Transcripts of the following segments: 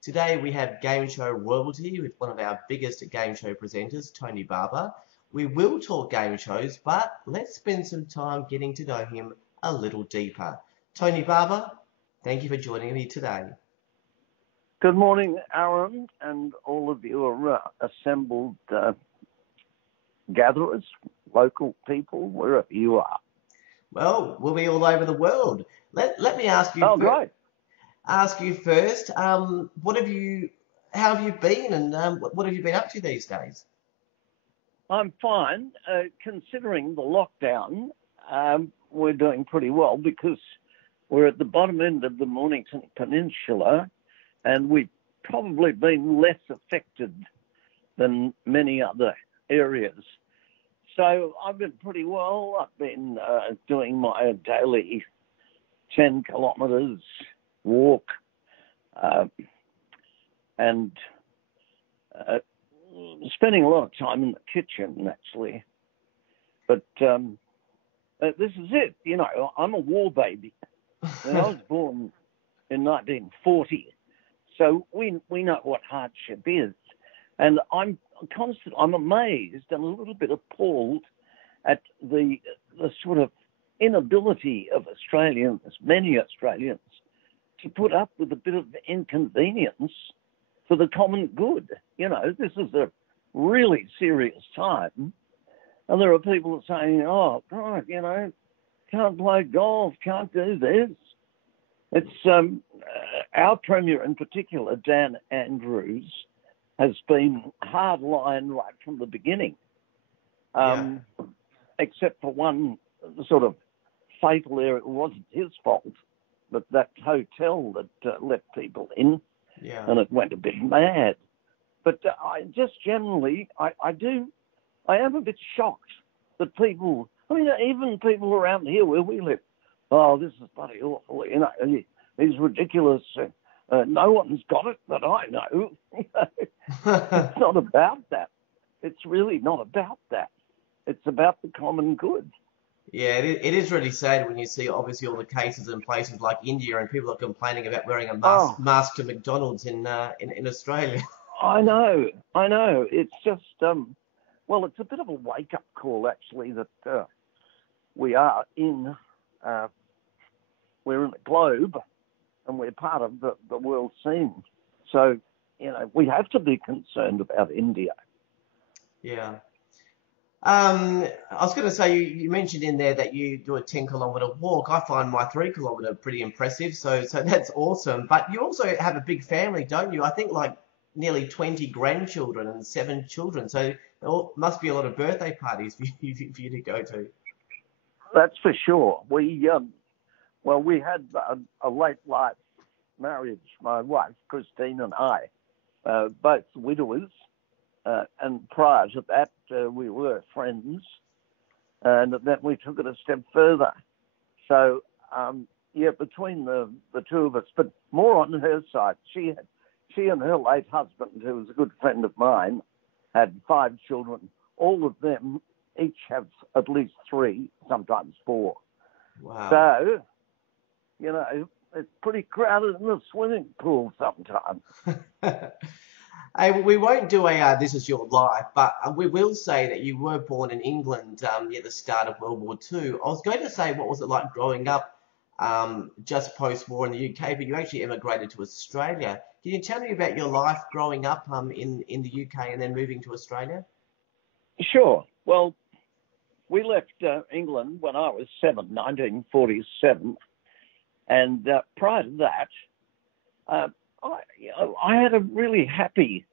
Today we have game show royalty with one of our biggest game show presenters, Tony Barber. We will talk game shows, but let's spend some time getting to know him a little deeper. Tony Barber, thank you for joining me today. Good morning, Aaron, and all of your assembled gatherers, local people, wherever you are. Well, we'll be all over the world. Let me ask you. Great. Ask you first. How have you been, and what have you been up to these days? I'm fine. Considering the lockdown, we're doing pretty well because we're at the bottom end of the Mornington Peninsula, and we've probably been less affected than many other areas. So I've been pretty well. I've been doing my daily 10 kilometres walk and spending a lot of time in the kitchen, actually. But this is it. You know, I'm a war baby. And I was born in 1940. So we know what hardship is. And I'm amazed and a little bit appalled at the sort of inability of Australians, many Australians, to put up with a bit of inconvenience for the common good. You know, this is a really serious time. And there are people saying, oh, God, you know, can't play golf, can't do this. It's our Premier in particular, Dan Andrews, has been hardline right from the beginning, except for one sort of fatal error. It wasn't his fault, but that hotel that let people in, and it went a bit mad. But I just generally, I am a bit shocked that people, I mean, even people around here where we live, oh, this is bloody awful, you know, he's ridiculous. No one's got it that I know. It's not about that. It's really not about that. It's about the common good. Yeah, it is really sad when you see obviously all the cases in places like India and people are complaining about wearing a mask to McDonald's in Australia. I know. It's just, well, it's a bit of a wake-up call, actually, that we are we're in the globe and we're part of the world scene. So, you know, we have to be concerned about India. Yeah. I was going to say, you mentioned in there that you do a 10-kilometre walk. I find my 3-kilometre pretty impressive, so that's awesome. But you also have a big family, don't you? I think like nearly 20 grandchildren and 7 children. So there must be a lot of birthday parties for you to go to. That's for sure. We had a late life marriage. My wife, Christine, and I, both widowers. And prior to that, we were friends, and then we took it a step further. So, between the two of us, but more on her side, she and her late husband, who was a good friend of mine, had 5 children. All of them each have at least 3, sometimes 4. Wow. So, you know, it's pretty crowded in the swimming pool sometimes. Hey, we won't do a This Is Your Life, but we will say that you were born in England at the start of World War II. I was going to say, what was it like growing up just post-war in the UK, but you actually emigrated to Australia. Can you tell me about your life growing up in the UK and then moving to Australia? Sure. Well, we left England when I was 7, 1947, and prior to that, I had a really happy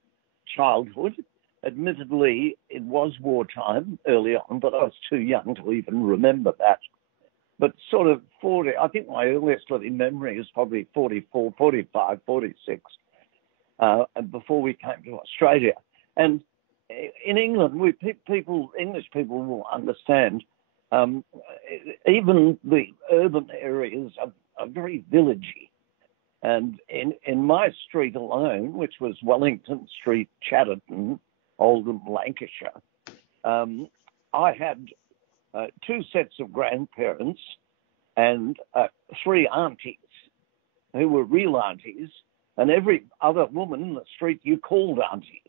childhood. Admittedly, it was wartime early on, but I was too young to even remember that. But sort of 40, I think my earliest living memory is probably 44, 45, 46, before we came to Australia. And in England, English people will understand, even the urban areas are very villagey. And in my street alone, which was Wellington Street, Chatterton, Oldham, Lancashire, I had 2 sets of grandparents and 3 aunties who were real aunties and every other woman in the street you called auntie.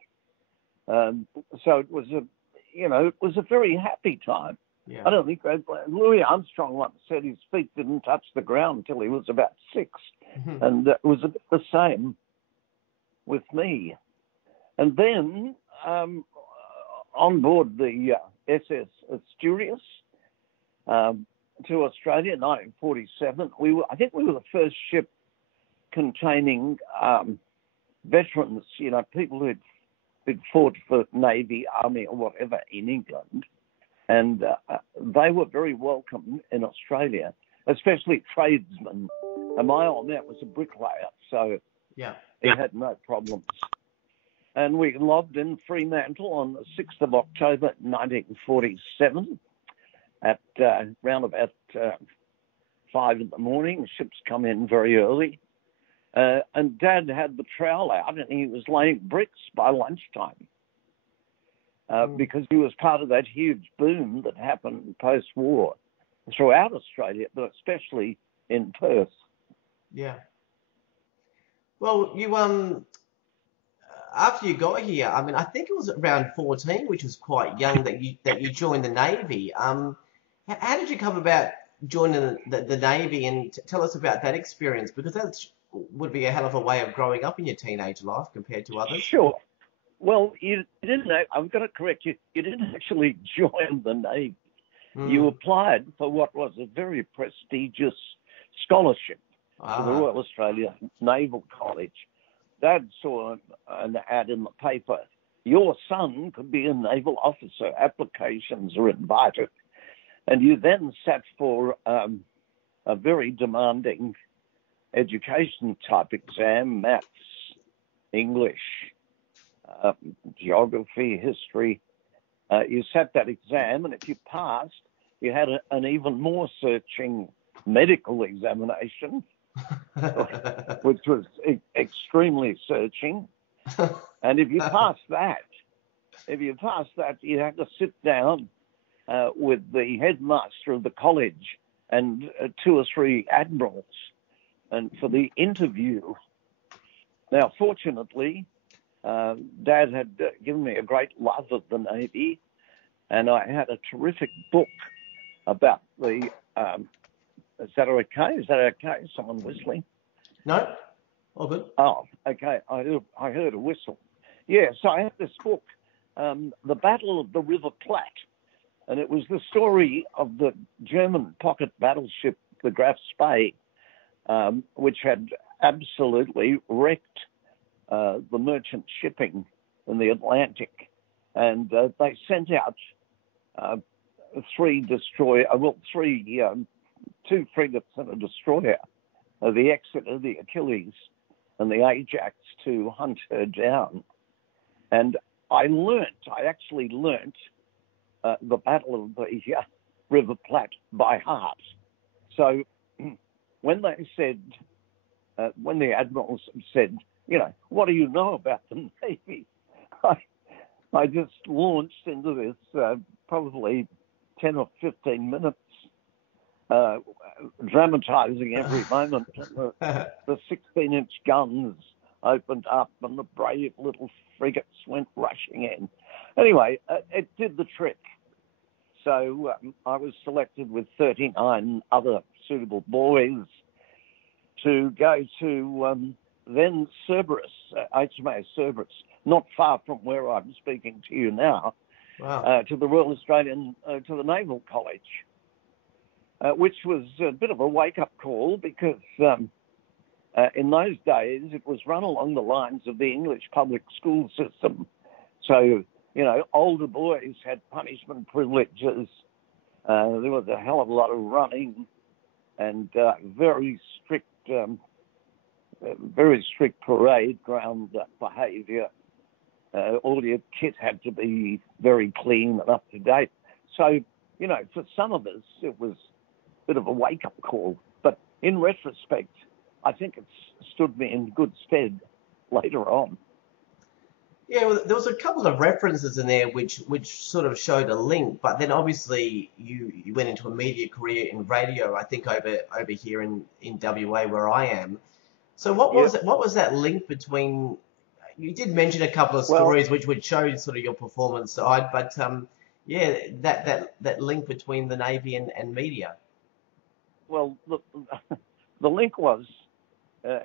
So it was a very happy time. Yeah. I don't think Louis Armstrong once said his feet didn't touch the ground until he was about 6, and it was a bit the same with me. And then on board the SS Asturias to Australia in 1947, I think we were the first ship containing veterans, people who'd fought for Navy, Army, or whatever in England. And they were very welcome in Australia, especially tradesmen. And my old man was a bricklayer, so he had no problems. And we lobbed in Fremantle on the 6th of October 1947 at round about 5 in the morning. Ships come in very early. And Dad had the trowel out and he was laying bricks by lunchtime. Because he was part of that huge boom that happened post-war throughout Australia, but especially in Perth. Yeah. Well, you after you got here, I mean, I think it was around 14, which was quite young, that you joined the Navy. How did you come about joining the Navy, and tell us about that experience? Because that would be a hell of a way of growing up in your teenage life compared to others. Sure. Well, you didn't. I've got to correct you. You didn't actually join the Navy. You applied for what was a very prestigious scholarship to the Royal Australian Naval College. Dad saw an ad in the paper. Your son could be a naval officer. Applications are invited. And you then sat for a very demanding education type exam, maths, English, geography, history. You sat that exam, and if you passed, you had an even more searching medical examination, which was extremely searching. And if you passed that, you had to sit down with the headmaster of the college and 2 or 3 admirals, and for the interview. Now, fortunately, Dad had given me a great love of the Navy, and I had a terrific book about the. Is that okay? Is that okay? Someone whistling? No, all good. Oh, okay. I heard a whistle. Yeah, so I had this book, The Battle of the River Platte, and it was the story of the German pocket battleship, the Graf Spee, which had absolutely wrecked the merchant shipping in the Atlantic. And they sent out 2 frigates and a destroyer, the Exeter, the Achilles, and the Ajax, to hunt her down. And I actually learnt the Battle of the River Platte by heart. So when they said, when the admirals said, what do you know about the Navy? I just launched into this probably 10 or 15 minutes, dramatizing every moment. The 16-inch guns opened up and the brave little frigates went rushing in. Anyway, it did the trick. So I was selected with 39 other suitable boys to go to then Cerberus, HMAS Cerberus, not far from where I'm speaking to you now, to the Royal Australian, to the Naval College, which was a bit of a wake-up call because in those days it was run along the lines of the English public school system. So, older boys had punishment privileges. There was a hell of a lot of running and very strict parade ground behaviour. All your kit had to be very clean and up to date. So, for some of us, it was a bit of a wake-up call. But in retrospect, I think it's stood me in good stead later on. Yeah, well, there was a couple of references in there which sort of showed a link, but then obviously you went into a media career in radio, I think over here in WA where I am. So what Yep. was it? What was that link between? You did mention a couple of Well, stories which would show sort of your performance side, but yeah, that link between the Navy and media. well, the link was uh,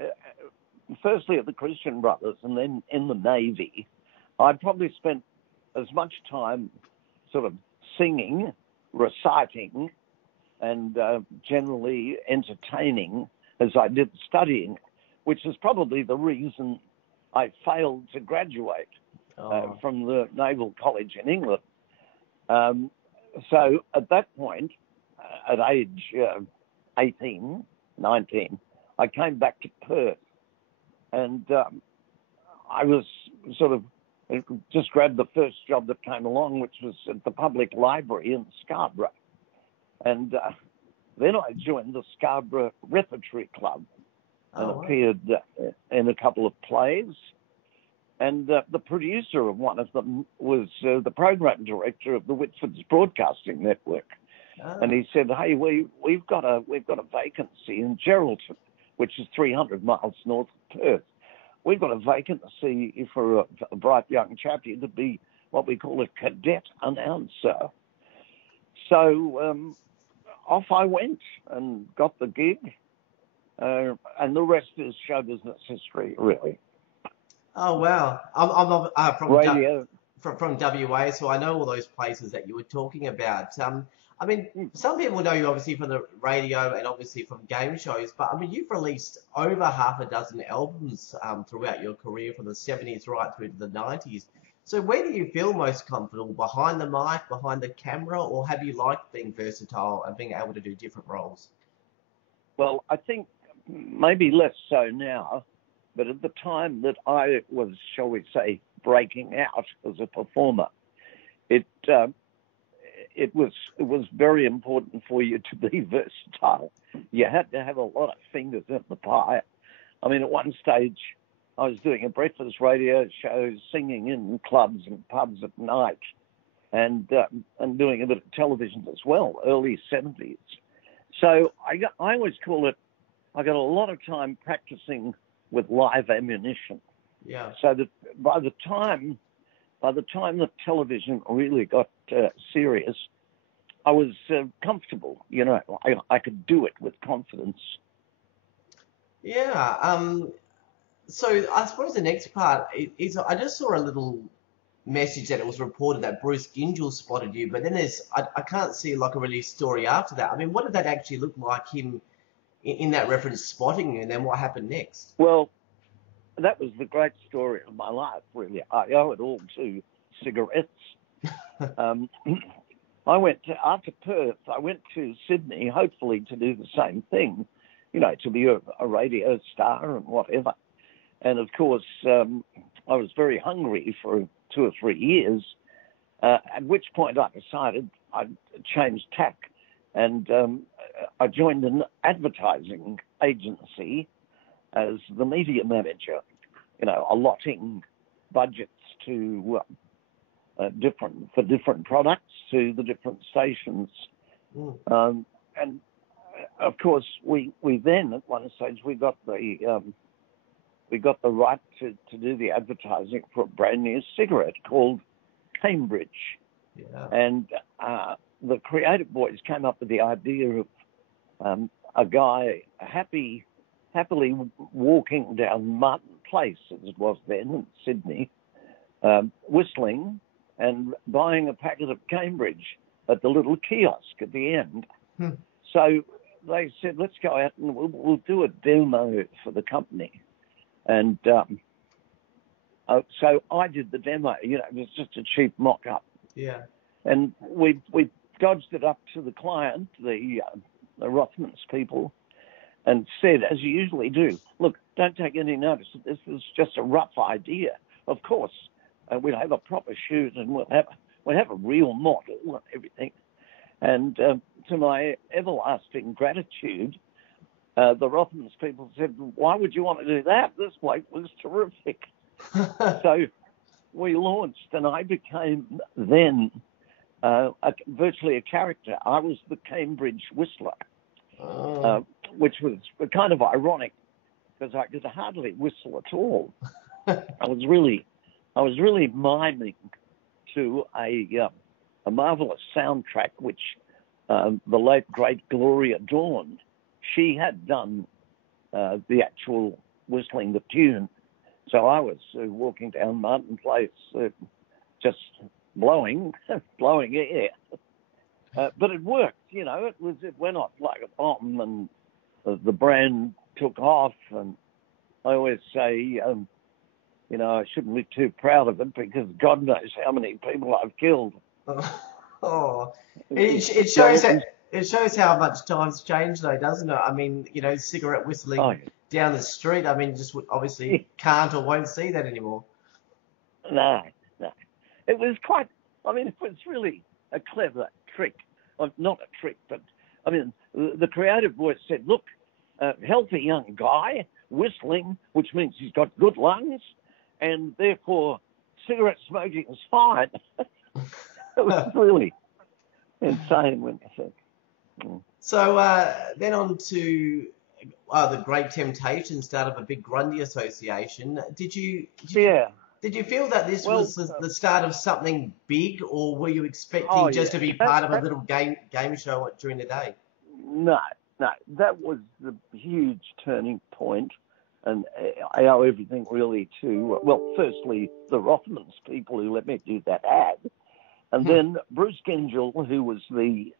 firstly at the Christian Brothers and then in the Navy. I'd probably spent as much time sort of singing, reciting, and generally entertaining as I did studying, which is probably the reason I failed to graduate Oh, from the Naval College in England. Um, so at that point, at age 18, 19, I came back to Perth and I was sort of just grabbed the first job that came along, which was at the public library in Scarborough. And then I joined the Scarborough Repertory Club and oh, wow. appeared in a couple of plays. And the producer of one of them was the program director of the Whitfords Broadcasting Network. And Oh, he said, "Hey, we've got a vacancy in Geraldton, which is 300 miles north of Perth. We've got a vacancy for a bright young chap. He could be what we call a cadet announcer." So off I went and got the gig, and the rest is show business history, really. oh, wow. I'm Radio. from WA, so I know all those places that you were talking about. I mean, some people know you obviously from the radio and obviously from game shows, but I mean, you've released over half a dozen albums throughout your career from the 70s right through to the 90s. So where do you feel most comfortable? Behind the mic, behind the camera, or have you liked being versatile and being able to do different roles? Well, I think maybe less so now, but at the time that I was, shall we say, breaking out as a performer, it it was very important for you to be versatile. You had to have a lot of fingers in the pie. I mean, at one stage, I was doing a breakfast radio show, singing in clubs and pubs at night, and doing a bit of television as well, early 70s. So I always call it, I got a lot of time practicing with live ammunition. Yeah. So that by the time that television really got serious, I was comfortable. You know, I could do it with confidence. Yeah. So I suppose the next part is I just saw a little message that it was reported that Bruce Gingell spotted you, but then I can't see like a really story after that. I mean, what did that actually look like him in that reference spotting you, and then what happened next? Well, that was the great story of my life, really. I owe it all to cigarettes. Um, after Perth, I went to Sydney, hopefully to do the same thing, you know, to be a radio star and whatever. And of course, I was very hungry for 2 or 3 years, at which point I decided I'd change tack. And I joined an advertising agency as the media manager, you know, allotting budgets to different products to the different stations. And of course, we then at one stage we got the right to do the advertising for a brand new cigarette called Cambridge. Yeah. And the creative boys came up with the idea of a guy happily walking down Martin Place, as it was then in Sydney, whistling and buying a packet of Cambridge at the little kiosk at the end. So they said, let's go out and we'll do a demo for the company. And so I did the demo. You know, it was just a cheap mock-up. Yeah. And we dodged it up to the client, the Rothmans people, and said, as you usually do, look, don't take any notice. This is just a rough idea. Of course, we'll have a proper shoot and we'll have a real model and everything. And to my everlasting gratitude, the Rothmans people said, why would you want to do that? This bloke was terrific. So we launched, and I became then virtually a character. I was the Cambridge Whistler, which was kind of ironic because I could hardly whistle at all. I was really miming to a marvelous soundtrack which the late great Gloria Dawn, she had done the actual whistling the tune. So I was walking down Martin Place, just blowing air. But it worked, you know. It went off like a bomb, and the brand took off. And I always say, you know, I shouldn't be too proud of it because God knows how many people I've killed. Oh, it shows that. It shows how much times changed, though, doesn't it? I mean, you know, cigarette whistling down the street. I mean, just obviously can't or won't see that anymore. No. It was quite. I mean, it was really a clever trick. Not a trick, but I mean, the creative voice said, "Look, healthy young guy whistling, which means he's got good lungs, and therefore cigarette smoking is fine." It was really insane when you think. So then on to the Great Temptation, start of a big Grundy association. Did you feel that this was the start of something big, or were you expecting just to be part of a little game show during the day? No, that was the huge turning point, and I owe everything really to firstly the Rothmans people who let me do that ad, and then Bruce Gingell, who was the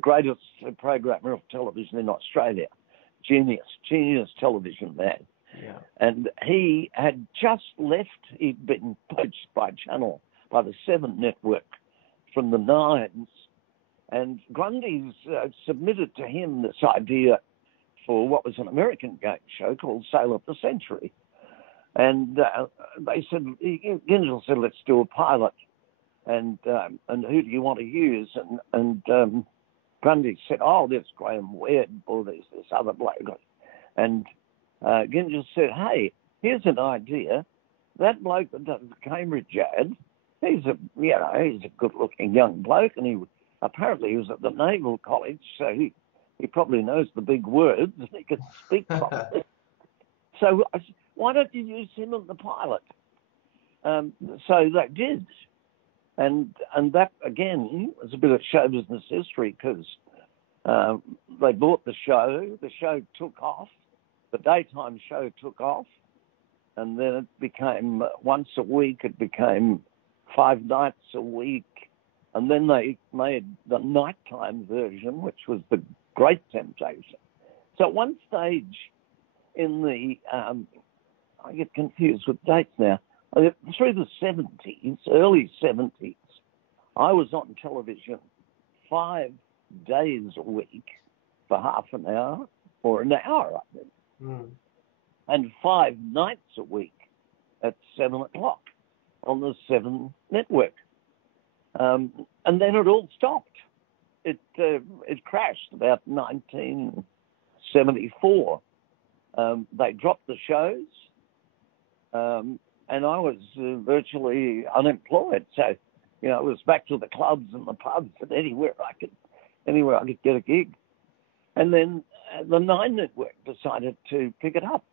greatest programmer of television in Australia, genius television man. Yeah. And he had just left. He'd been poached by the 7 network from the 9s, and Grundy's submitted to him this idea for what was an American game show called Sale of the Century. And they said, Gingell said, let's do a pilot. And who do you want to use? And Grundy said, there's Graham Webb, or there's this other bloke. And Gingell said, hey, here's an idea. That bloke that does the Cambridge ad, he's a good-looking young bloke, and he was at the Naval College, so he probably knows the big words, and he can speak properly. So I said, why don't you use him in the pilot? So they did. And that, again, was a bit of show business history because they bought the show. The show took off. The daytime show took off. And then it became once a week. It became 5 nights a week. And then they made the nighttime version, which was the Great Temptation. So at one stage in the, I get confused with dates now, through the 70s, early 70s, I was on television 5 days a week for half an hour or an hour, I think, and 5 nights a week at 7 o'clock on the 7 network. And then it all stopped. It crashed about 1974. They dropped the shows. And I was virtually unemployed. So, you know, it was back to the clubs and the pubs and anywhere I could get a gig. And then the 9 network decided to pick it up.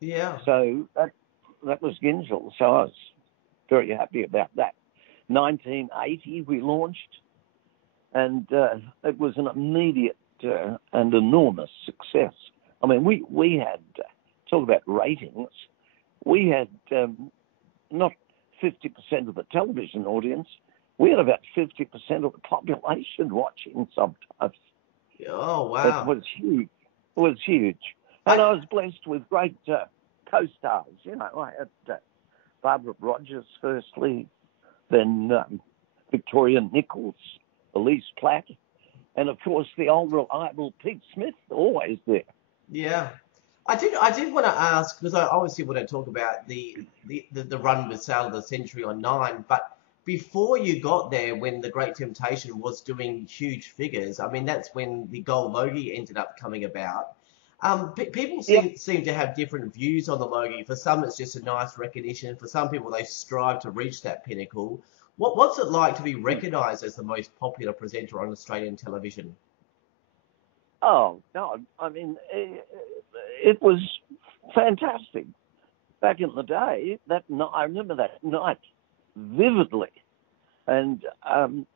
Yeah. So that was Gingell. So I was very happy about that. 1980 we launched, and it was an immediate and enormous success. I mean, we had, talk about ratings, we had not 50% of the television audience. We had about 50% of the population watching sometimes. Oh, wow. It was huge. And I was blessed with great co-stars. You know, I had Barber Rogers firstly, then Victoria Nichols, Elise Platt, and, of course, the old reliable Pete Smith, always there. Yeah. I did want to ask, because I obviously want to talk about the run with Sale of the Century on 9, but before you got there, when the Great Temptation was doing huge figures, I mean, that's when the gold logie ended up coming about. People seem to have different views on the logie. For some, it's just a nice recognition. For some people, they strive to reach that pinnacle. What's it like to be recognised as the most popular presenter on Australian television? Oh, no, I mean, it was fantastic. Back in the day, that night, I remember that night vividly. And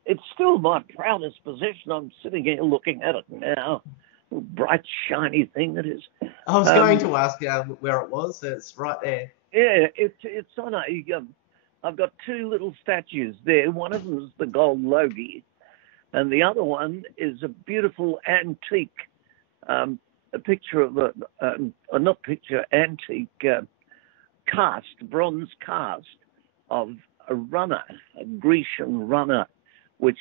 it's still my proudest possession. I'm sitting here looking at it now. Bright, shiny thing it is. I was going to ask where it was. It's right there. Yeah, it's on a. I've got two little statues there. One of them is the gold Logie, and the other one is a beautiful antique, a picture of antique cast, bronze cast of a runner, a Grecian runner, which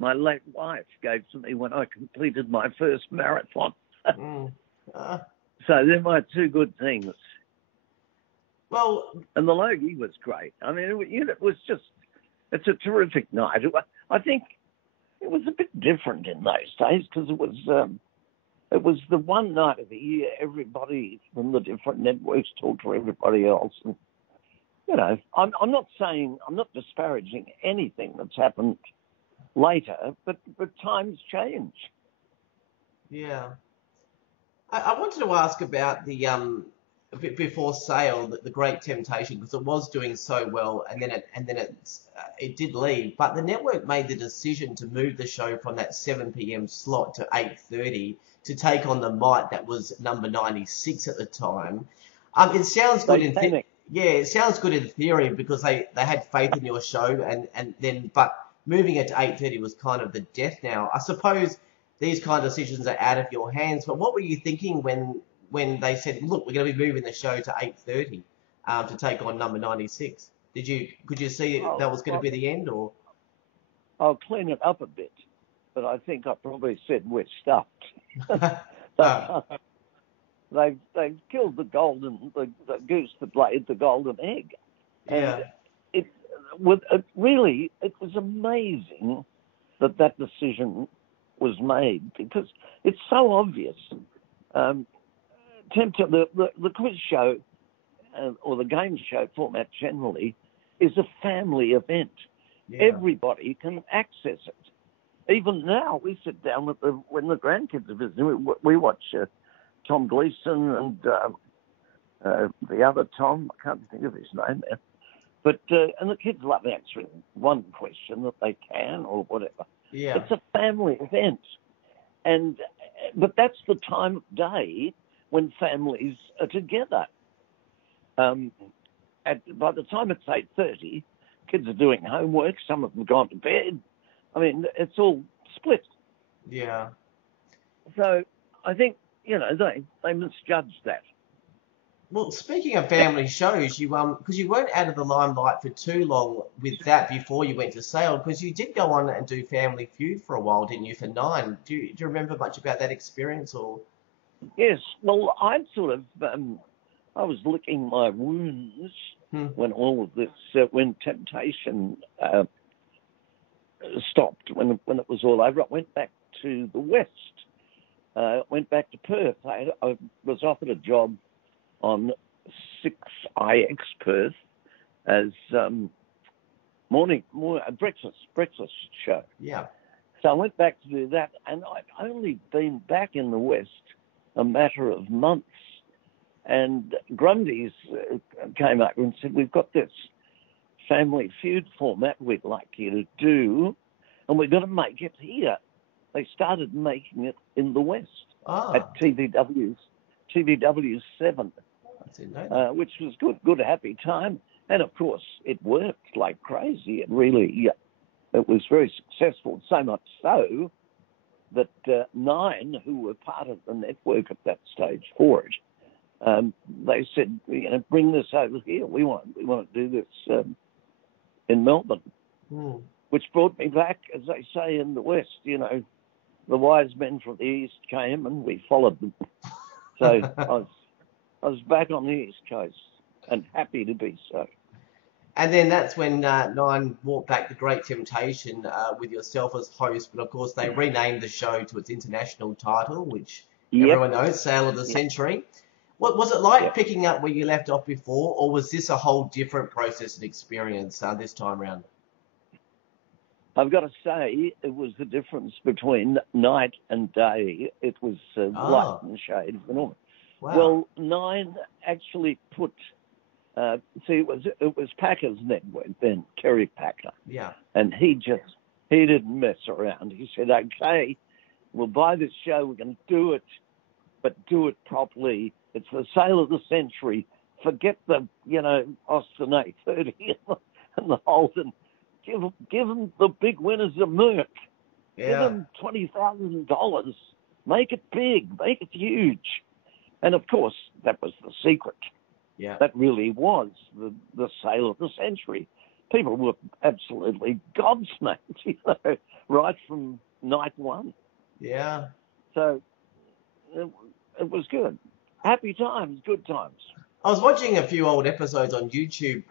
my late wife gave to me when I completed my first marathon. So they're my two good things. Well, and the Logie was great. I mean, it was just, it's a terrific night. I think it was a bit different in those days because it was the one night of the year everybody from the different networks talked to everybody else. And, you know, I'm not disparaging anything that's happened later, but times change. Yeah. I wanted to ask about the before sale, the Great Temptation, because it was doing so well, and then it did leave. But the network made the decision to move the show from that 7 p.m. slot to 8:30 to take on the Might that was number 96 at the time. It sounds good it sounds good in theory because they had faith in your show, but moving it to 8:30 was kind of the death knell. I suppose these kind of decisions are out of your hands. But what were you thinking when they said, look, we're going to be moving the show to 8:30 to take on number 96? Could you see that was going to be the end, or? I'll clean it up a bit, but I think I probably said we're stuffed. They've killed the goose that laid the golden egg. Yeah. And it was amazing that decision was made because it's so obvious. The quiz show or the game show format generally is a family event. Yeah. Everybody can access it. Even now, we sit down when the grandkids are visiting. We watch Tom Gleeson and the other Tom. I can't think of his name now. But and the kids love answering one question that they can or whatever. Yeah. It's a family event, but that's the time of day when families are together. By the time it's 8:30, kids are doing homework. Some of them gone to bed. I mean, it's all split. Yeah. So I think they misjudged that. Well, speaking of family shows, you because you weren't out of the limelight for too long with that before you went to Sale, because you did go on and do Family Feud for a while, didn't you? For 9. Do you remember much about that experience, or? Yes. Well, I I was licking my wounds when all of this, when Temptation stopped, when it was all over. I went back to the West. Went back to Perth. I was offered a job on 6IX Perth as morning breakfast show. Yeah. So I went back to do that, and I'd only been back in the West a matter of months. And Grundy's came up and said, we've got this Family Feud format we'd like you to do, and we've got to make it here. They started making it in the West at TVW's 7, which was good, happy time. And, of course, it worked like crazy. It was very successful, so much so that 9, who were part of the network at that stage for it, they said, bring this over here. We want to do this in Melbourne, which brought me back, as they say in the West, the wise men from the East came and we followed them. So I was back on the East Coast and happy to be so. And then that's when 9 brought back The Great Temptation with yourself as host. But, of course, they renamed the show to its international title, which everyone knows, Sale of the Century. What was it like picking up where you left off before, or was this a whole different process and experience this time around? I've got to say, it was the difference between night and day. It was light Oh, and shade. Enormous. wow. Well, Nine actually put. See, it was Packer's network then, Terry Packer, Yeah. and he didn't mess around. He said, "Okay, we'll buy this show. We're going to do it, but do it properly. It's the sale of the century. Forget the Austin A30 and the Holden. Give them the big winners of Merck. Give Yeah. them $20,000. Make it big. Make it huge." And of course, that was the secret. Yeah. That really was the sale of the century. People were absolutely gobsmacked, right from night one. Yeah. So it was good. Happy times, good times. I was watching a few old episodes on YouTube,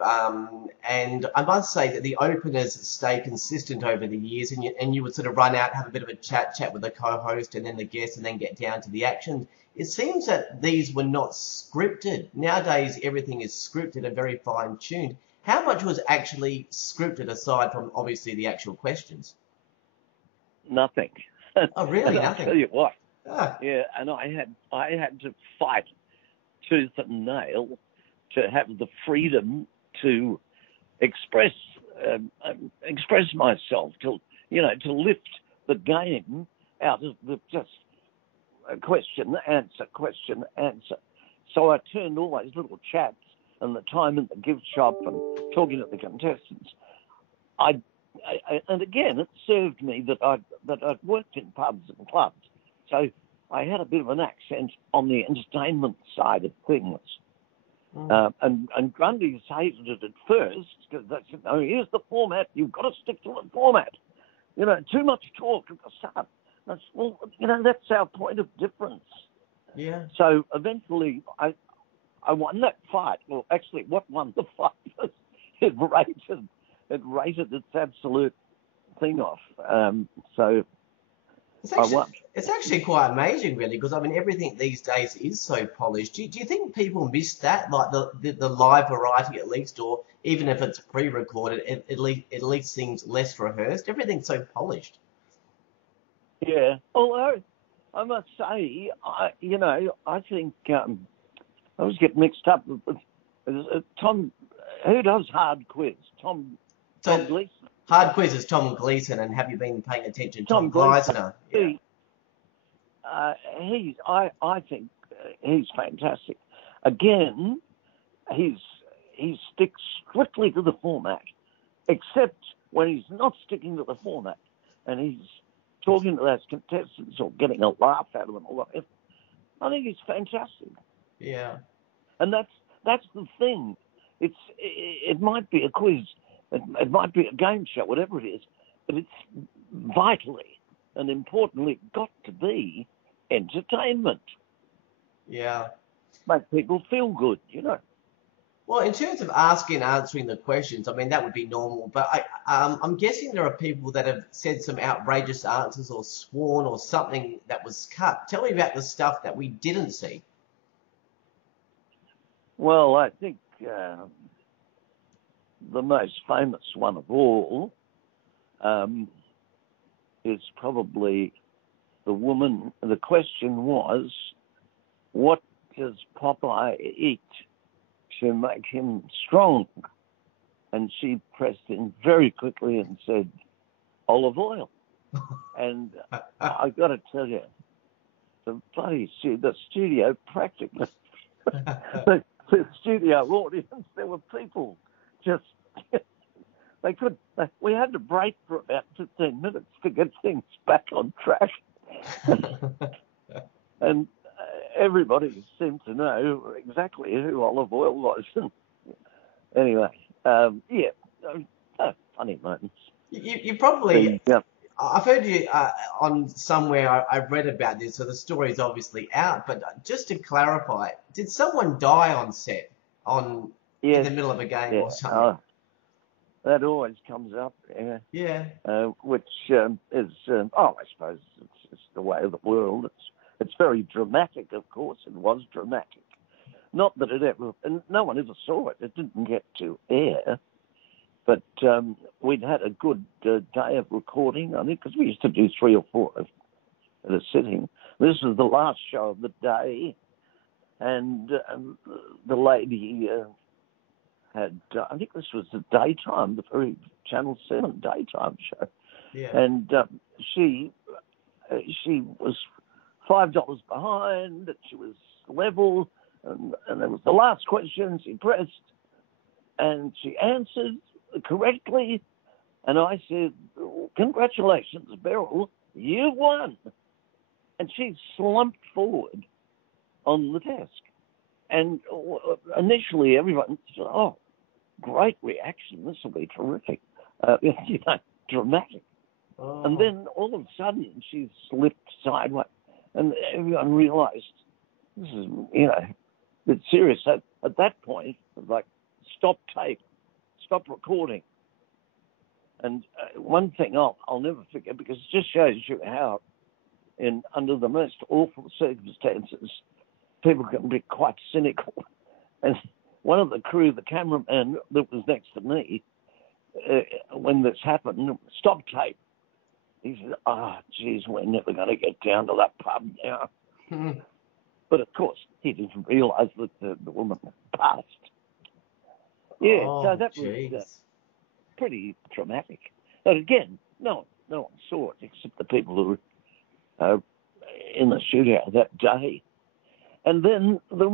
and I must say that the openers stay consistent over the years, and you would sort of run out, have a bit of a chat with the co-host and then the guest, and then get down to the action. It seems that these were not scripted. Nowadays, everything is scripted and very fine-tuned. How much was actually scripted aside from obviously the actual questions? Nothing. Oh, really? And I'll Nothing? tell you what. Ah, Yeah, and I had to fight tooth and nail to have the freedom to express myself, to lift the game out of the just question answer. So I turned all those little chats and the time in the gift shop and talking to the contestants. And again, it served me that I'd worked in pubs and clubs, so I had a bit of an accent on the entertainment side of things. And Grundy's hated it at first because they said, "No, here's the format. You've got to stick to the format. Too much talk at the start." That's, well, that's our point of difference. yeah. So eventually, I won that fight. Well, actually, what won the fight was it rated its absolute thing off. So I won. It's actually quite amazing, really, because I mean everything these days is so polished. Do you think people miss that, like the live variety at least, or even if it's pre-recorded, it at least seems less rehearsed. Everything's so polished. Yeah. Although I must say, I think I always get mixed up with Tom. Who does Hard Quiz? Tom So Gleeson. Hard Quiz is Tom Gleeson, and have you been paying attention? Tom Tom Gleisner. Yeah. I think he's fantastic. Again, he sticks strictly to the format, except when he's not sticking to the format and he's talking to those contestants or getting a laugh out of them or whatever. I think he's fantastic. Yeah. And that's the thing. It might be a quiz, it might be a game show, whatever it is, but it's vitally and importantly got to be entertainment. Yeah. Make people feel good, Well, in terms of asking and answering the questions, I mean, that would be normal. But I'm guessing there are people that have said some outrageous answers or sworn or something that was cut. Tell me about the stuff that we didn't see. Well, I think the most famous one of all is probably the woman. The question was, what does Popeye eat to make him strong? And she pressed in very quickly and said, olive oil. And I got to tell you, the studio practically, the studio audience, there were people just, we had to break for about 15 minutes to get things back on track. And everybody seemed to know exactly who olive oil was. Anyway, funny moments. You probably, I've heard you on somewhere, I've read about this, so the story's obviously out, but just to clarify, did someone die on set in the middle of a game or something? That always comes up, Yeah. Which is, I suppose it's the way of the world. It's very dramatic, of course. It was dramatic. Not that it ever, and no one ever saw it. It didn't get to air. But we'd had a good day of recording, I think, because we used to do 3 or 4 at a sitting. This was the last show of the day, and the lady had, I think this was the daytime, the very Channel 7 daytime show. Yeah. And she was $5 behind, and she was level, and it was the last question. She pressed, and she answered correctly, and I said, "Congratulations, Beryl, you won." And she slumped forward on the desk. And initially everyone said, "Oh, great reaction, this will be terrific." Dramatic. Oh. And then all of a sudden she slipped sideways, and everyone realised this is, a bit serious. So at that point, it was like, stop tape, stop recording. And one thing I'll never forget, because it just shows you how, under the most awful circumstances, people can be quite cynical. And one of the crew, the cameraman that was next to me, when this happened, stop tape. He said, geez, we're never going to get down to that pub now. But of course, he didn't realise that the woman passed. Yeah, so that was pretty traumatic. But again, no one saw it except the people who were in the studio that day. And then the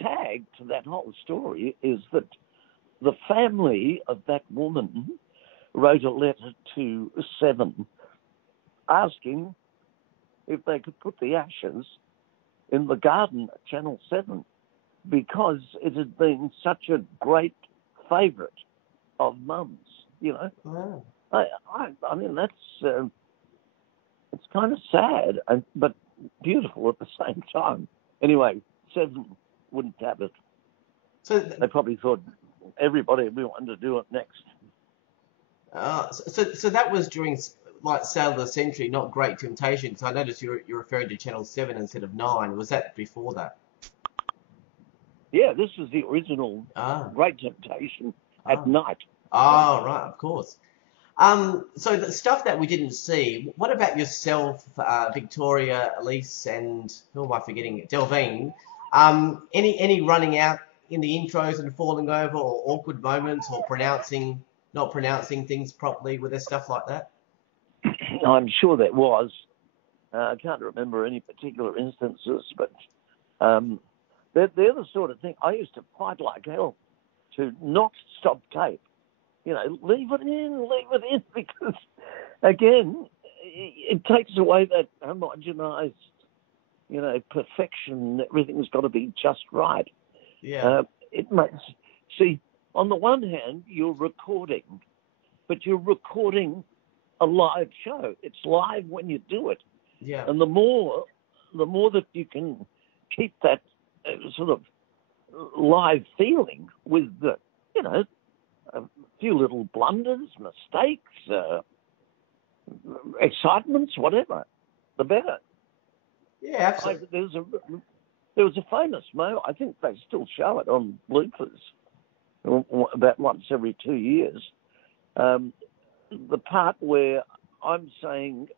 tag to that whole story is that the family of that woman wrote a letter to Seven asking if they could put the ashes in the garden at Channel 7 because it had been such a great favourite of Mum's, Wow. I mean, that's it's kind of sad, but beautiful at the same time. Anyway, Seven wouldn't have it. So they probably thought everybody would want to do it next. So that was during like Sale of the Century, not Great Temptation. Because I noticed you're referring to Channel 7 instead of 9. Was that before that? Yeah, this was the original Great Temptation at night. Oh, right, of course. So the stuff that we didn't see, what about yourself, Victoria, Elise, and who am I forgetting? Delvine. Any running out in the intros and falling over, or awkward moments, or not pronouncing things properly? Were there stuff like that? I'm sure there was. I can't remember any particular instances, but they're the sort of thing I used to fight like hell to not stop tape. Leave it in, because, again, it takes away that homogenized, perfection. Everything's got to be just right. Yeah. See, on the one hand, you're recording, but you're recording a live show. It's live when you do it. Yeah. And the more that you can keep that sort of live feeling with the, a few little blunders, mistakes, excitements, whatever, the better. Yeah, absolutely. There was a famous moment, I think they still show it on bloopers, about once every 2 years. The part where I'm saying,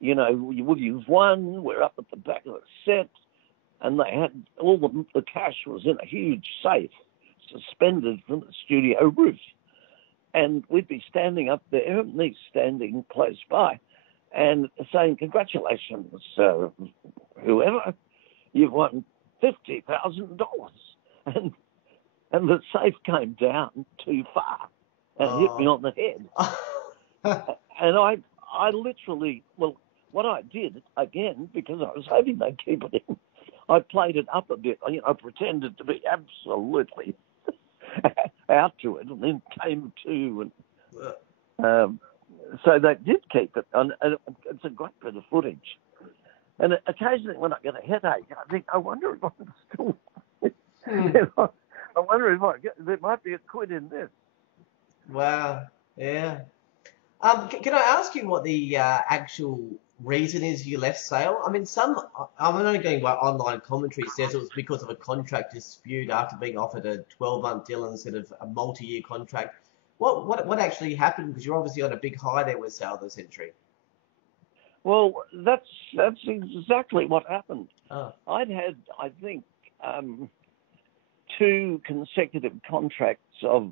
you've won, we're up at the back of the set, and they had all the cash was in a huge safe suspended from the studio roof. And we'd be standing up there, and he's standing close by, and saying, "Congratulations, whoever, you've won $50,000." And the safe came down too far and hit me on the head. And I literally, what I did, again, because I was hoping they'd keep it in, I played it up a bit. I pretended to be absolutely out to it, and then came to, and so they did keep it. And it's a great bit of footage. And occasionally, when I get a headache, I think, I wonder if I'm still. I wonder if there might be a quid in this. Wow. Yeah. Can I ask you what the actual reason is you left Sale? I mean, I'm only going by online commentary. It says it was because of a contract dispute after being offered a 12-month deal instead of a multi-year contract. What actually happened? Because you're obviously on a big high there with Sale this century. Well, that's exactly what happened. Oh, I'd had, I think, 2 consecutive contracts of,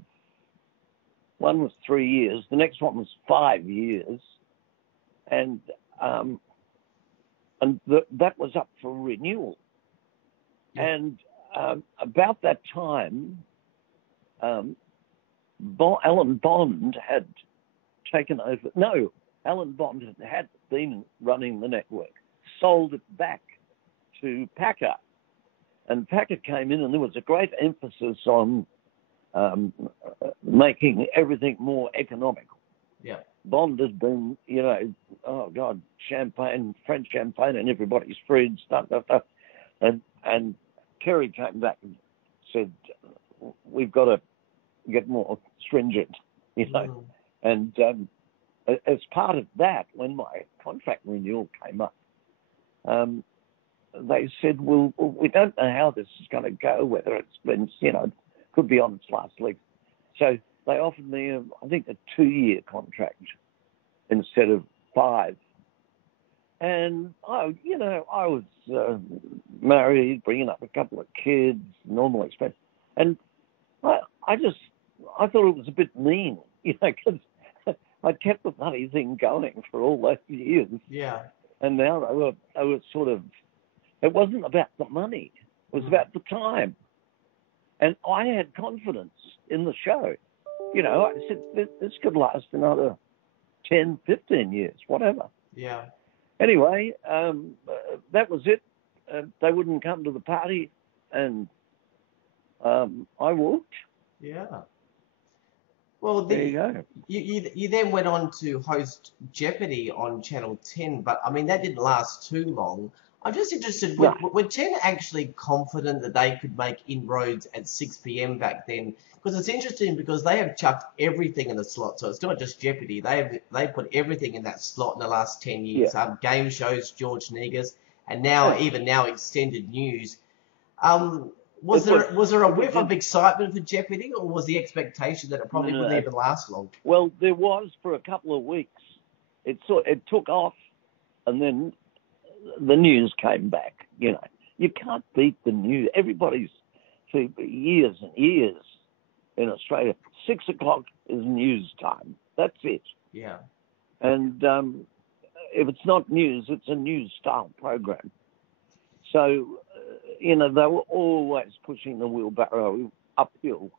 one was 3 years, the next one was 5 years, and that was up for renewal. yeah. And about that time, Alan Bond had taken over. No, Alan Bond had been running the network, sold it back to Packer. And Packer came in, and there was a great emphasis on making everything more economical. Yeah. Bond has been, oh God, champagne, French champagne, and everybody's free and stuff. And Kerry came back and said, we've got to get more stringent, And as part of that, when my contract renewal came up, they said, well, we don't know how this is going to go, whether it's been, could be on its last leg. So they offered me, I think, a 2-year contract instead of 5. And, I was married, bringing up a couple of kids, normal expense. And I thought it was a bit mean, because I kept the bloody thing going for all those years. Yeah. And now they were sort of, it wasn't about the money. It was about the time. And I had confidence in the show. I said, this could last another 10, 15 years, whatever. Yeah. Anyway, that was it. They wouldn't come to the party, and I walked. Yeah. Well, there you go. You then went on to host Jeopardy on Channel 10, but I mean, that didn't last too long. I'm just interested, were 10 actually confident that they could make inroads at 6 p.m. back then? Because it's interesting because they have chucked everything in the slot. So it's not just Jeopardy. They put everything in that slot in the last 10 years. Yeah. Game shows, George Negus, and now, even now, extended news. Was there a whiff of excitement for Jeopardy, or was the expectation that it probably wouldn't even last long? Well, there was for a couple of weeks. It took off, and then the news came back. You can't beat the news. Everybody's for years and years in Australia. 6 o'clock is news time. That's it. Yeah. And if it's not news, it's a news style program. So, they were always pushing the wheelbarrow uphill.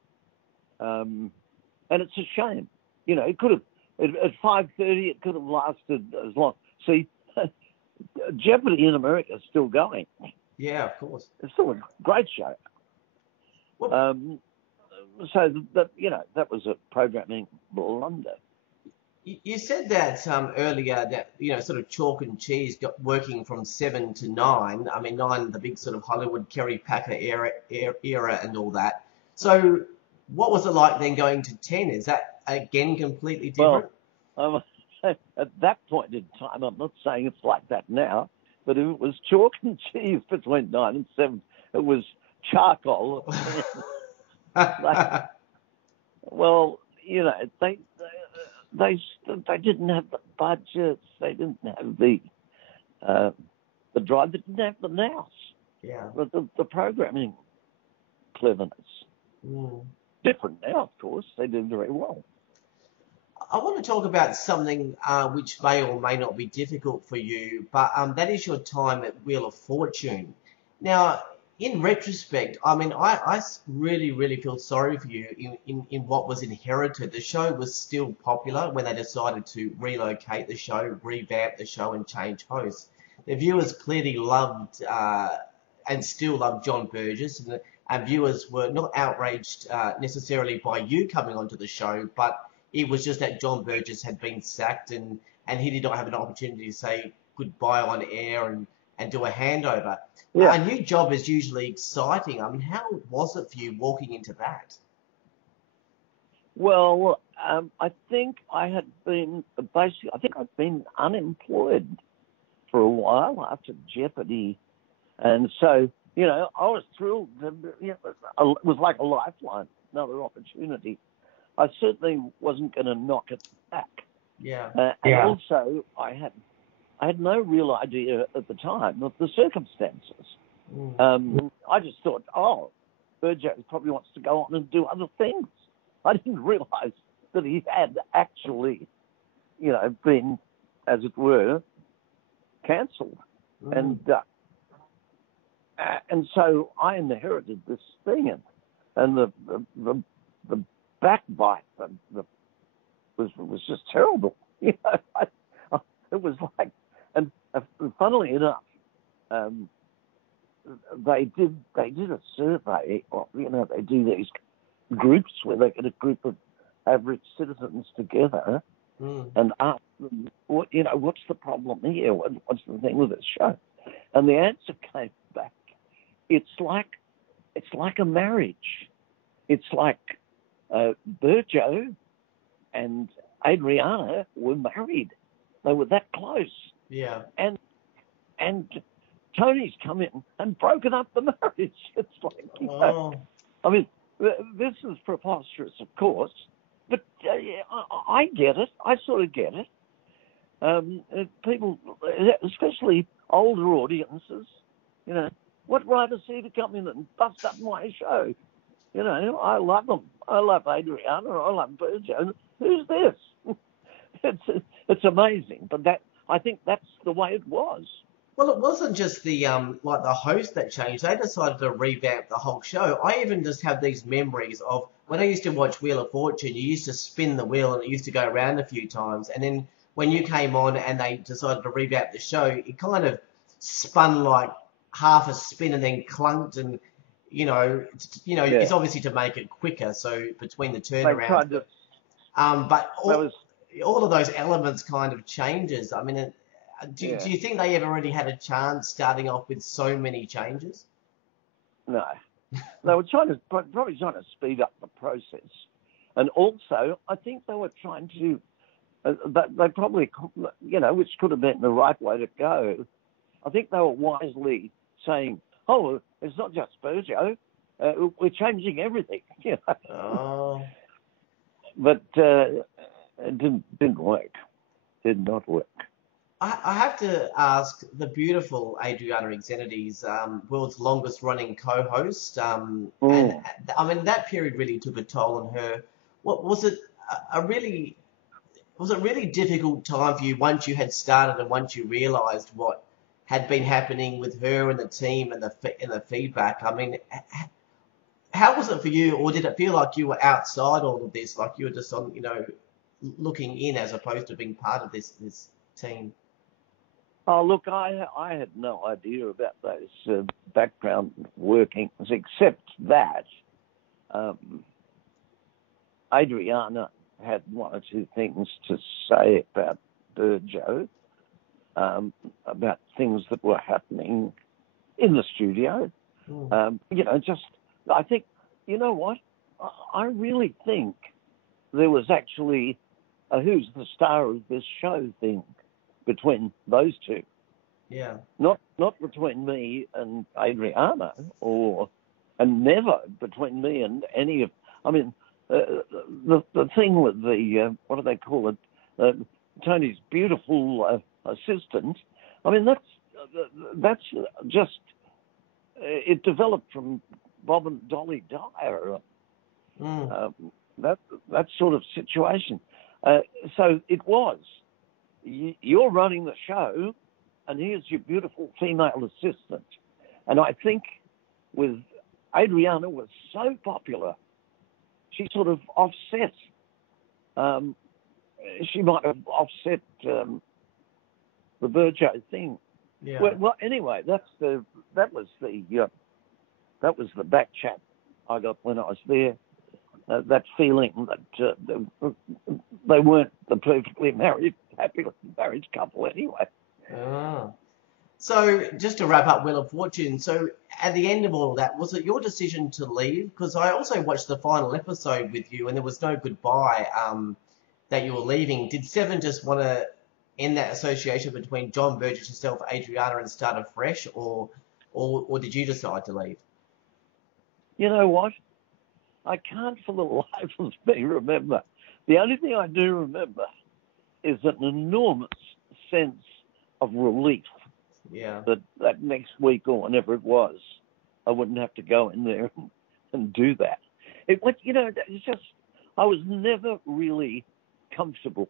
And it's a shame. It could have, at 5:30, it could have lasted as long. See, Jeopardy in America is still going. Yeah, of course. It's still a great show. Well, so that was a programming blunder. You said that earlier that, sort of chalk and cheese got working from 7 to 9. I mean, 9, the big sort of Hollywood Kerry Packer era and all that. So what was it like then going to 10? Is that, again, completely different? Well, at that point in time, I'm not saying it's like that now, but if it was chalk and cheese between 9 and 7, it was charcoal. Well, they didn't have the budgets. They didn't have the drive. They didn't have the nous. Yeah. The programming cleverness. Different now, of course. They did very well. I want to talk about something which may or may not be difficult for you, but that is your time at Wheel of Fortune. Now, in retrospect, I mean, I really, really feel sorry for you in what was inherited. The show was still popular when they decided to relocate the show, revamp the show, and change hosts. The viewers clearly loved and still love John Burgess, and viewers were not outraged necessarily by you coming onto the show, but it was just that John Burgess had been sacked and he did not have an opportunity to say goodbye on air and do a handover. Yeah. A new job is usually exciting. I mean, how was it for you walking into that? Well, I think I'd been unemployed for a while after Jeopardy. And so, you know, I was thrilled. It was like a lifeline, another opportunity. I certainly wasn't going to knock it back. Yeah. And also, I had no real idea at the time of the circumstances. I just thought, Burjo probably wants to go on and do other things. I didn't realise that he had actually, you know, been, as it were, cancelled. And so I inherited this thing, and the backbite was just terrible. You know, it was like, and funnily enough, they did a survey. Or, you know, they do these groups where they get a group of average citizens together and ask them, what's the problem here? What's the thing with this show? And the answer came back. It's like a marriage. It's like Burjo and Adriana were married. They were that close. Yeah. And Tony's come in and broken up the marriage. It's like, you know, I mean, this is preposterous, of course, but I get it. I sort of get it. People, especially older audiences, you know, what right is he to come in and bust up my show? You know, I love them. I love Adriana. I love Burjo. Who's this? It's amazing, but I think that's the way it was. Well, it wasn't just the the host that changed. They decided to revamp the whole show. I even just have these memories of when I used to watch Wheel of Fortune. You used to spin the wheel and it used to go around a few times. And then when you came on and they decided to revamp the show, it kind of spun like half a spin and then clunked. And it's obviously to make it quicker. So between the turnarounds, but all of those elements kind of changes. I mean. Do you think they ever really had a chance starting off with so many changes? No. They were probably trying to speed up the process. And also, I think they were trying to, they probably, you know, which could have been the right way to go. I think they were wisely saying, it's not just Burjo, we're changing everything. You know? But it didn't work. Did not work. I have to ask the beautiful Adriana Xenides, world's longest running co-host. And I mean, that period really took a toll on her. Was it a really difficult time for you once you had started and once you realised what had been happening with her and the team and the feedback? I mean, how was it for you, or did it feel like you were outside all of this, like you were just on, looking in as opposed to being part of this team? Oh, look, I had no idea about those background workings, except that Adriana had one or two things to say about Burjo, about things that were happening in the studio. I think, you know what? I really think there was actually a who's the star of this show thing between those two. Yeah. Not between me and Adriana, and never between me and any of. I mean, the thing with the what do they call it? Tony's beautiful assistant. I mean, that's just it developed from Bob and Dolly Dyer. That sort of situation. So it was. You're running the show, and here's your beautiful female assistant. And I think with Adriana was so popular, she sort of offset. She might have offset the Burjo thing. Yeah. Well, anyway, that was the back chat I got when I was there. That feeling that they weren't the perfectly happy marriage couple anyway. So just to wrap up Wheel of Fortune, so at the end of all of that, was it your decision to leave? Because I also watched the final episode with you and there was no goodbye that you were leaving. Did Seven just want to in that association between John Burgess, yourself, Adriana, and Start Afresh, or did you decide to leave? You know what? I can't for the life of me remember. The only thing I do remember is an enormous sense of relief Yeah. that next week or whenever it was, I wouldn't have to go in there and do that. It's just, I was never really comfortable.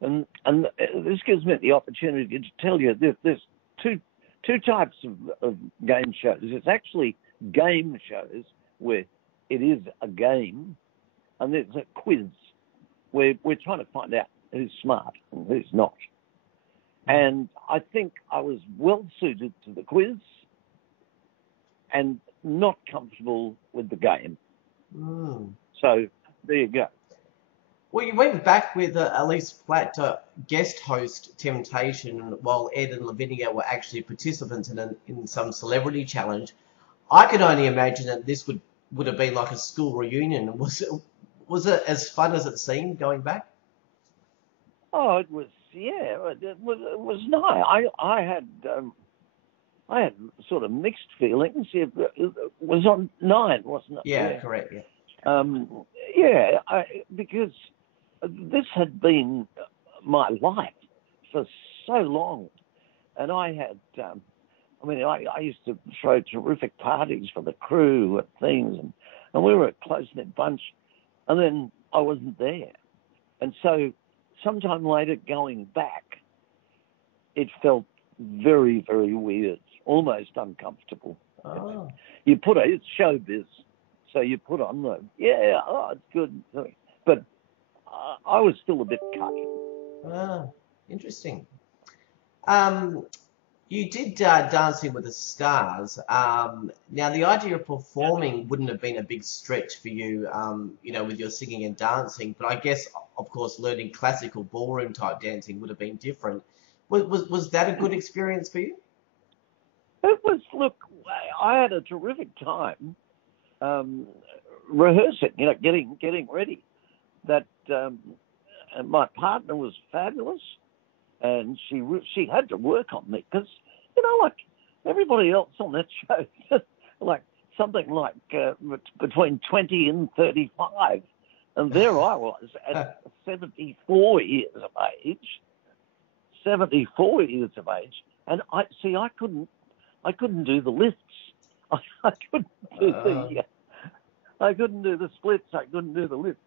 And this gives me the opportunity to tell you that there's two types of game shows. It's actually game shows where it is a game, and there's a quiz where we're trying to find out who's smart and who's not. And I think I was well suited to the quiz and not comfortable with the game. Mm. So there you go. Well, you went back with Elise Platt to guest host Temptation, while Ed and Lavinia were actually participants in some celebrity challenge. I could only imagine that this would have been like a school reunion. Was it as fun as it seemed going back? Oh, it was, yeah, it was nice. I had sort of mixed feelings. It was on 9, wasn't it? Yeah, correct. Yeah. Because this had been my life for so long, and I had. I used to throw terrific parties for the crew and things, and we were a close-knit bunch, and then I wasn't there. And so sometime later, going back, it felt very, very weird, almost uncomfortable. Oh. It's showbiz, so you put on it's good. But I was still a bit cut. Ah, interesting. You did Dancing with the Stars. Now, the idea of performing wouldn't have been a big stretch for you, with your singing and dancing. But I guess, of course, learning classical ballroom type dancing would have been different. Was that a good experience for you? It was. Look, I had a terrific time rehearsing. Getting ready. That and my partner was fabulous. And she had to work on me because, like everybody else on that show, like something like between 20 and 35. And there I was at 74 years of age. 74 years of age. And I couldn't do the lifts. I couldn't do I couldn't do the splits. I couldn't do the lifts.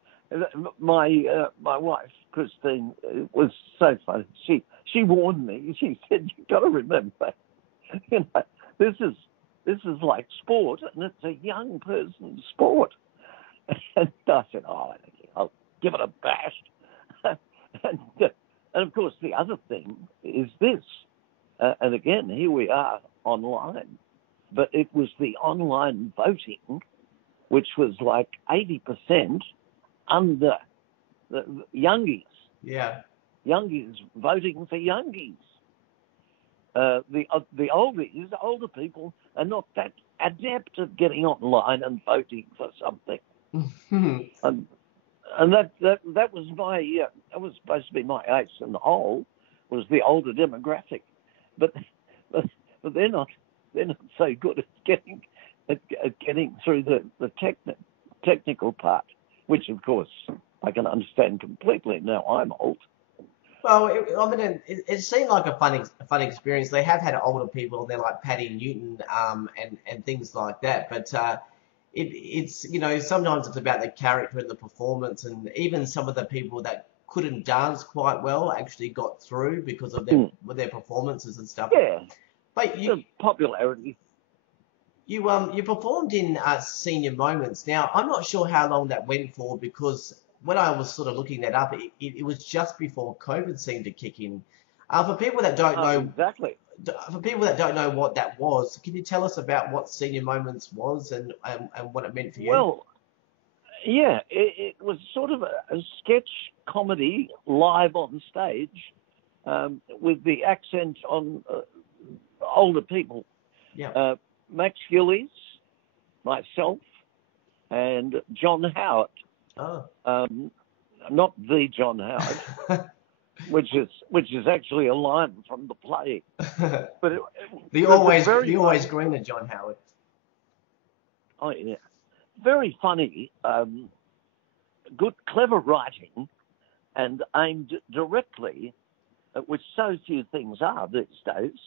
My wife Christine was so funny. She warned me. She said, "You've got to remember, this is like sport, and it's a young person's sport." And I said, "Oh, I'll give it a bash." and of course, the other thing is this, and again, here we are online, but it was the online voting, which was like 80%. Under the youngies. Yeah. Youngies voting for youngies. The older people are not that adept at getting online and voting for something. and that was that was supposed to be my ace in the hole, was the older demographic, but they're not so good at getting through the technical part. Which, of course, I can understand completely. Now I'm old. Well, it seemed like a fun experience. They have had older people there, like Patty Newton, and things like that. But it's sometimes it's about the character and the performance, and even some of the people that couldn't dance quite well actually got through because of their performances and stuff. Yeah. But the popularity. You performed in Senior Moments. Now, I'm not sure how long that went for, because when I was sort of looking that up, it was just before COVID seemed to kick in. For people that don't know exactly, for people that don't know what that was, can you tell us about what Senior Moments was and what it meant for you? Well, yeah, it was sort of a sketch comedy live on stage, with the accent on older people. Yeah. Max Gillies, myself, and John Howard. Oh. Not the John Howard. which is actually a line from the play. But the always greener John Howard. Oh yeah, very funny, good, clever writing, and aimed directly, which so few things are these days,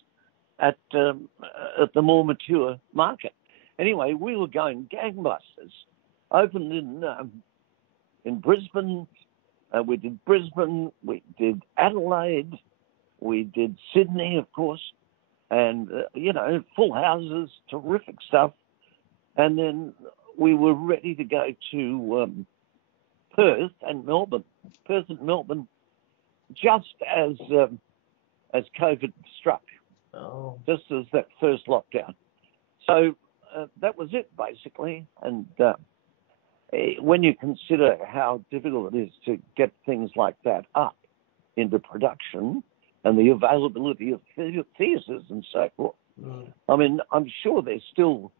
at the more mature market. Anyway, we were going gangbusters. Opened in Brisbane. We did Brisbane. We did Adelaide. We did Sydney, of course, and full houses, terrific stuff. And then we were ready to go to Perth and Melbourne. Perth and Melbourne, just as COVID struck, just as that first lockdown. So that was it, basically. And when you consider how difficult it is to get things like that up into production and the availability of theatres and so forth, I mean, I'm sure there's still,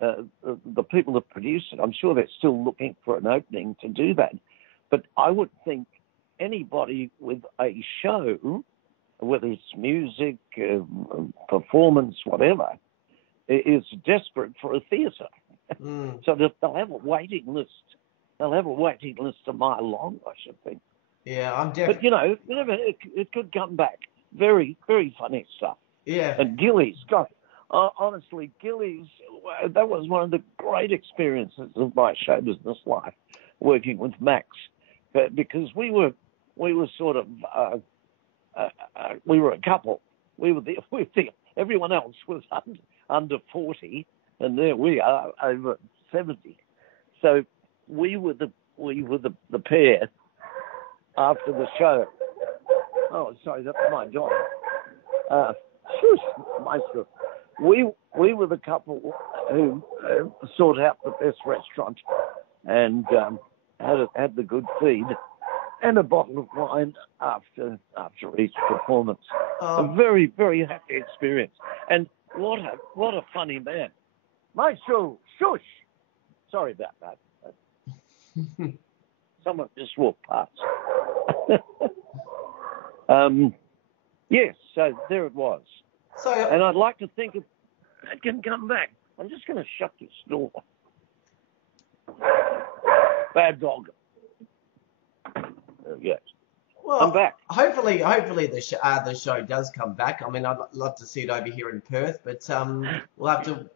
the people that produce it, I'm sure they're still looking for an opening to do that. But I would think anybody with a show, whether it's music, performance, whatever, is desperate for a theatre. So they'll have a waiting list. They'll have a waiting list a mile long, I should think. Yeah, I'm definitely. But it could come back. Very, very funny stuff. Yeah. And Gillies, God, honestly, Gillies, that was one of the great experiences of my show business life, working with Max, because we were sort of we were a couple. Everyone else was under 40, and there we are over 70. So we were the pair after the show. Oh, sorry, that's my dog. Maestro. We were the couple who sought out the best restaurant and had the good feed and a bottle of wine after each performance. A very, very happy experience. And what a funny man. Maestro, shush. Sorry about that. Someone just walked past. Yes, so there it was. And I'd like to think it can come back. I'm just going to shut this door. Bad dog. Yes. Well, I'm back. Hopefully the show does come back. I mean, I'd love to see it over here in Perth, but we'll have to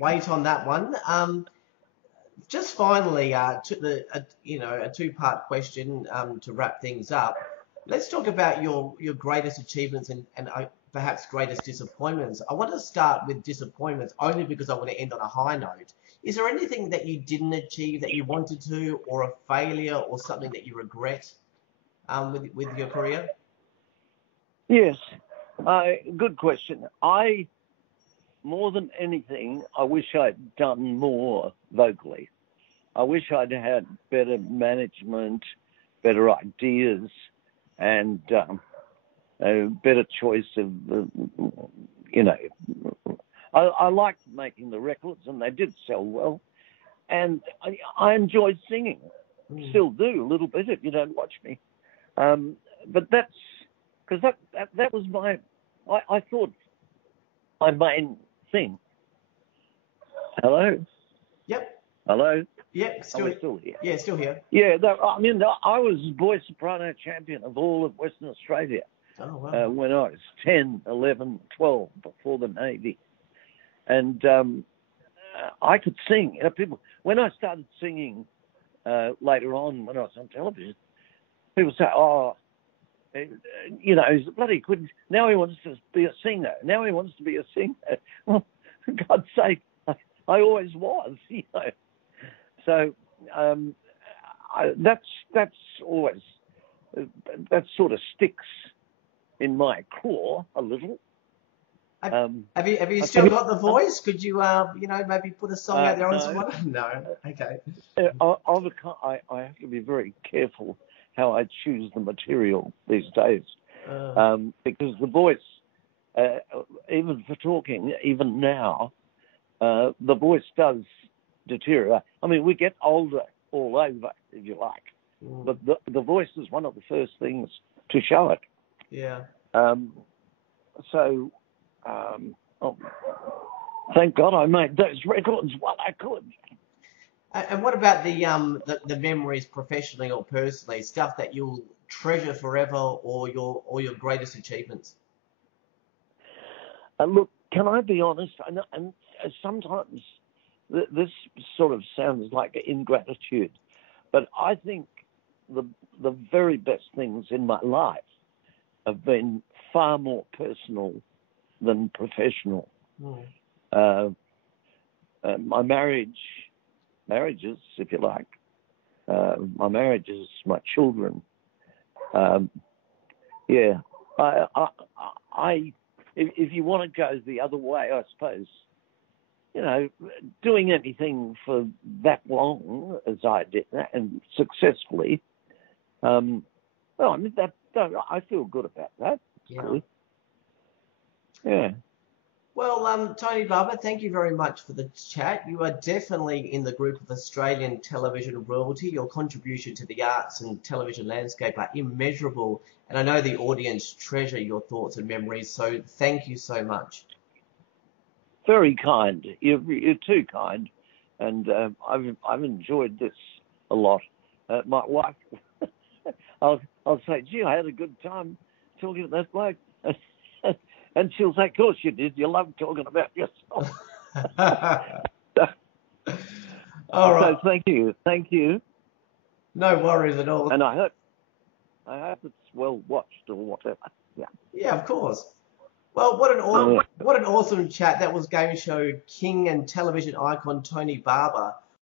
wait on that one. Just finally, a two-part question to wrap things up. Let's talk about your greatest achievements and perhaps greatest disappointments. I want to start with disappointments only because I want to end on a high note. Is there anything that you didn't achieve that you wanted to, or a failure, or something that you regret with your career? Yes, good question. More than anything, I wish I'd done more vocally. I wish I'd had better management, better ideas, and a better choice of, I liked making the records, and they did sell well. And I enjoyed singing. Still do a little bit if you don't watch me. But that's because that was I thought my main thing. Hello? Yep. Hello? Yep, still here. Yeah, still here. Yeah, I was boy soprano champion of all of Western Australia. Oh, wow. When I was 10, 11, 12, before the Navy. And I could sing. When I started singing later on, when I was on television, people say, he's a bloody good. Now he wants to be a singer. Well, for God's sake, I always was, So that's always, that sort of sticks in my core a little. Have you still got the voice? Could you, maybe put a song out there on someone? No. Okay. I have to be very careful how I choose the material these days, because the voice, even for talking, even now, the voice does deteriorate. I mean, we get older all over, if you like, but the voice is one of the first things to show it. Yeah. So, oh, thank God I made those records while I could. And what about the memories professionally or personally, stuff that you'll treasure forever, or your greatest achievements? Look, can I be honest? And sometimes this sort of sounds like ingratitude, but I think the very best things in my life have been far more personal than professional. Mm. My marriages, if you like, my marriages, my children. Yeah, if you want to go the other way, I suppose, doing anything for that long as I did and successfully, well, I mean I feel good about that. It's good. Yeah. Well, Tony Barber, thank you very much for the chat. You are definitely in the group of Australian television royalty. Your contribution to the arts and television landscape are immeasurable, and I know the audience treasure your thoughts and memories, so thank you so much. Very kind. You're too kind, and I've enjoyed this a lot. My wife, I'll say, gee, I had a good time talking to that bloke. And she'll say, of course you did. You love talking about yourself. All right. So thank you. No worries at all. And I hope it's well watched or whatever. Yeah. Yeah, of course. Well, what an awesome chat. That was game show king and television icon Tony Barber.